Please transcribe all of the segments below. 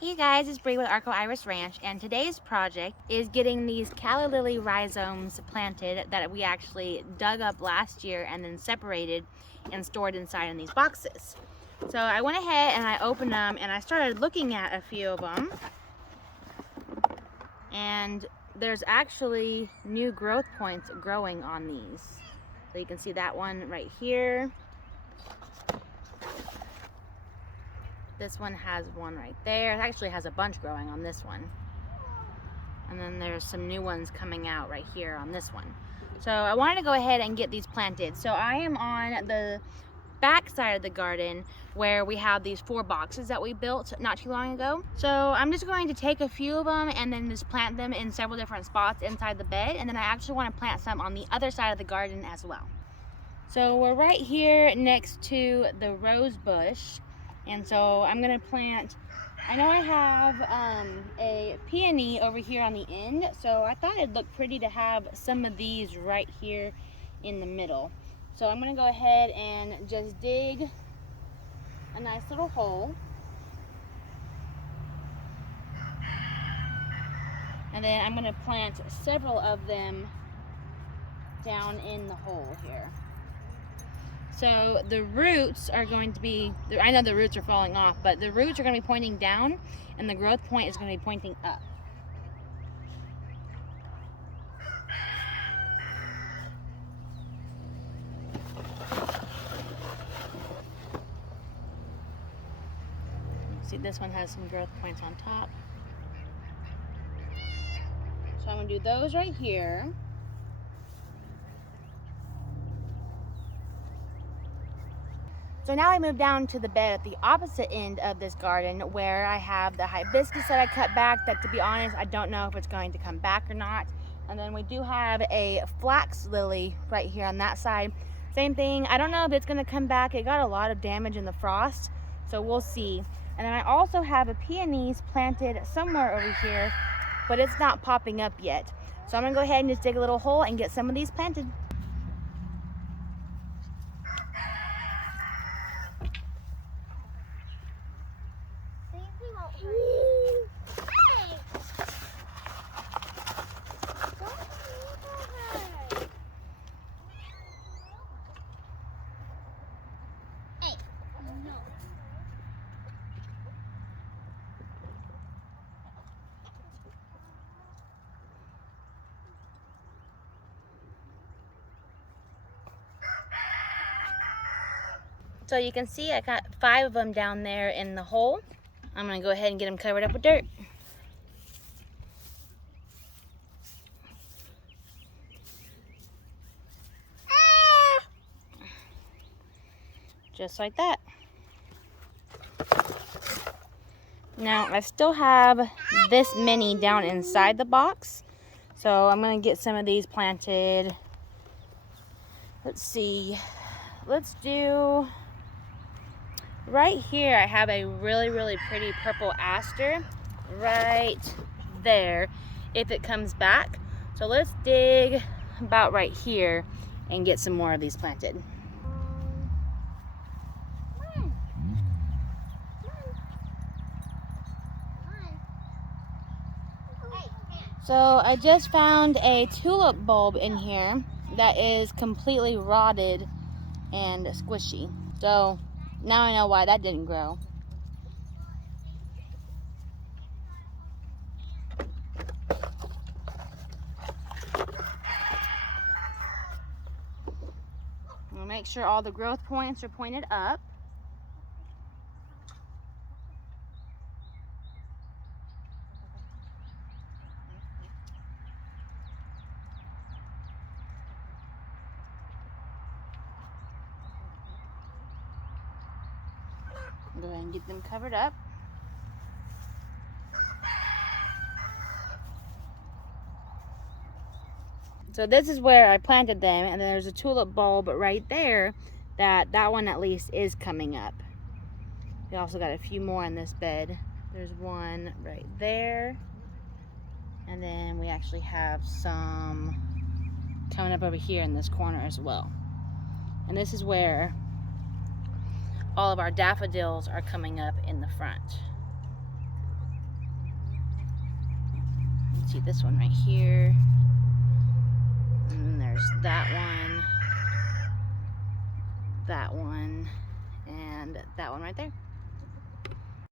Hey guys, it's Bree with Arco Iris Ranch, and today's project is getting these calla lily rhizomes planted that we actually dug up last year and then separated and stored inside in these boxes. So I went ahead and I opened them and I started looking at a few of them, and there's actually new growth points growing on these. So you can see that one right here. This one has one right there. It actually has a bunch growing on this one. And then there's some new ones coming out right here on this one. So I wanted to go ahead and get these planted. So I am on the back side of the garden where we have these 4 boxes that we built not too long ago. So I'm just going to take a few of them and then just plant them in several different spots inside the bed. And then I actually want to plant some on the other side of the garden as well. So we're right here next to the rose bush. And so I'm gonna plant, I know I have a peony over here on the end, so I thought it'd look pretty to have some of these right here in the middle. So I'm gonna go ahead and just dig a nice little hole. And then I'm gonna plant several of them down in the hole here. So the roots are going to be, I know the roots are falling off, but the roots are going to be pointing down and the growth point is going to be pointing up. See, this one has some growth points on top. So I'm going to do those right here. So now I move down to the bed at the opposite end of this garden where I have the hibiscus that I cut back that, to be honest, I don't know if it's going to come back or not. And then we do have a flax lily right here on that side. Same thing, I don't know if it's going to come back. It got a lot of damage in the frost, so we'll see. And then I also have a peonies planted somewhere over here, but it's not popping up yet. So I'm going to go ahead and just dig a little hole and get some of these planted. So you can see I got 5 of them down there in the hole. I'm gonna go ahead and get them covered up with dirt. Just like that. Now I still have this many down inside the box. So I'm gonna get some of these planted. Let's see, let's do, right here I have a really pretty purple aster right there if it comes back. So let's dig about right here and get some more of these planted. So I just found a tulip bulb in here that is completely rotted and squishy. So now I know why that didn't grow. We'll make sure all the growth points are pointed up. Go ahead and get them covered up. So this is where I planted them, and there's a tulip bulb right there that one at least is coming up. We also got a few more in this bed. There's one right there, and then we actually have some coming up over here in this corner as well. And this is where all of our daffodils are coming up in the front. see this one right here. And then there's that one, and that one right there.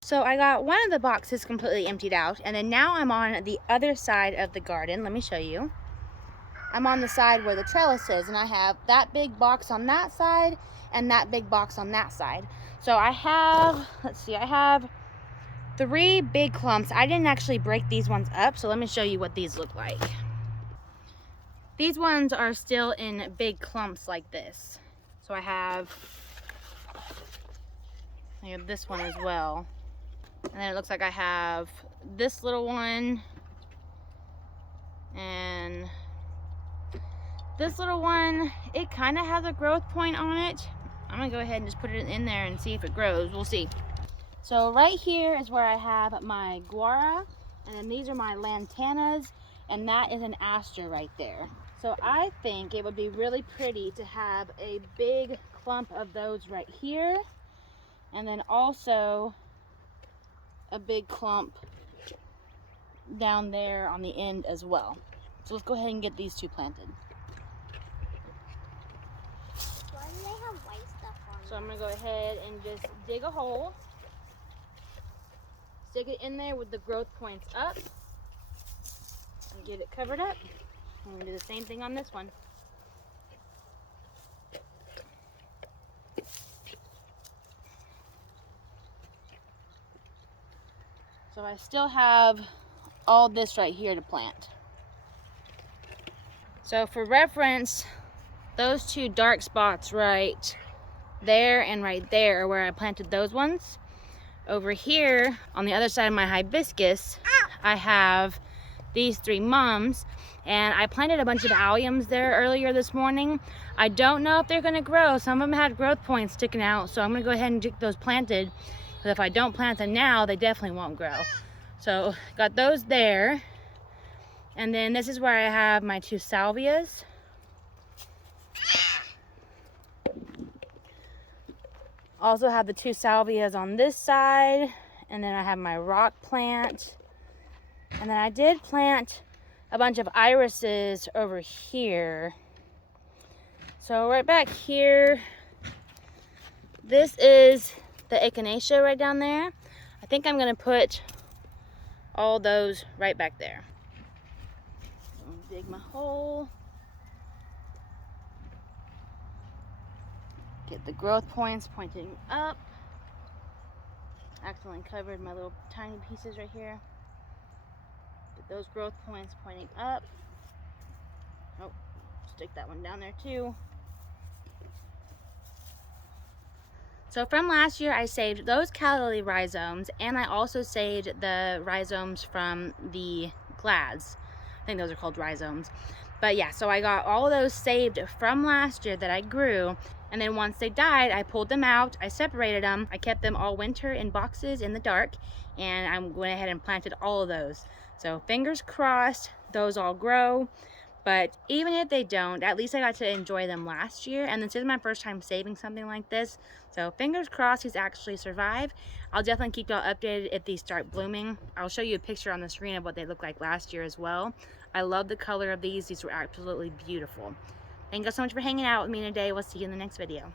So I got one of the boxes completely emptied out, and then now I'm on the other side of the garden. Let me show you. I'm on the side where the trellis is, and I have that big box on that side and that big box on that side. So I have, let's see, I have 3 big clumps. I didn't actually break these ones up, so let me show you what these look like. These ones are still in big clumps like this. So I have this one as well. And then it looks like I have this little one and this little one. It kind of has a growth point on it. I'm gonna go ahead and just put it in there and see if it grows. We'll see. So right here is where I have my guara, and then these are my lantanas, and that is an aster right there. So I think it would be really pretty to have a big clump of those right here, and then also a big clump down there on the end as well. So let's go ahead and get these 2 planted. Why do they have white stuff on So I'm gonna go ahead and just dig a hole, stick it in there with the growth points up, and get it covered up. I'm gonna do the same thing on this one. So I still have all this right here to plant. So for reference, those 2 dark spots right there and right there are where I planted those ones. Over here on the other side of my hibiscus, I have these 3 mums, and I planted a bunch of alliums there earlier this morning. I don't know if they're gonna grow. Some of them had growth points sticking out, so I'm gonna go ahead and get those planted. But if I don't plant them now, they definitely won't grow. So got those there. And then this is where I have my 2 salvias. Also have the 2 salvias on this side. And then I have my rock plant. And then I did plant a bunch of irises over here. So right back here, this is the echinacea right down there. I think I'm gonna put all those right back there. Dig my hole. Get the growth points pointing up. Accidentally covered my little tiny pieces right here. Get those growth points pointing up. Oh, stick that one down there too. So from last year, I saved those Calla rhizomes, and I also saved the rhizomes from the glads. I think those are called rhizomes. But yeah, so I got all of those saved from last year that I grew, and then once they died, I pulled them out, I separated them, I kept them all winter in boxes in the dark, and I went ahead and planted all of those. So fingers crossed, those all grow. But even if they don't, at least I got to enjoy them last year, and this is my first time saving something like this. So fingers crossed these actually survive. I'll definitely keep y'all updated if these start blooming. I'll show you a picture on the screen of what they looked like last year as well. I love the color of these. These were absolutely beautiful. Thank you so much for hanging out with me today. We'll see you in the next video.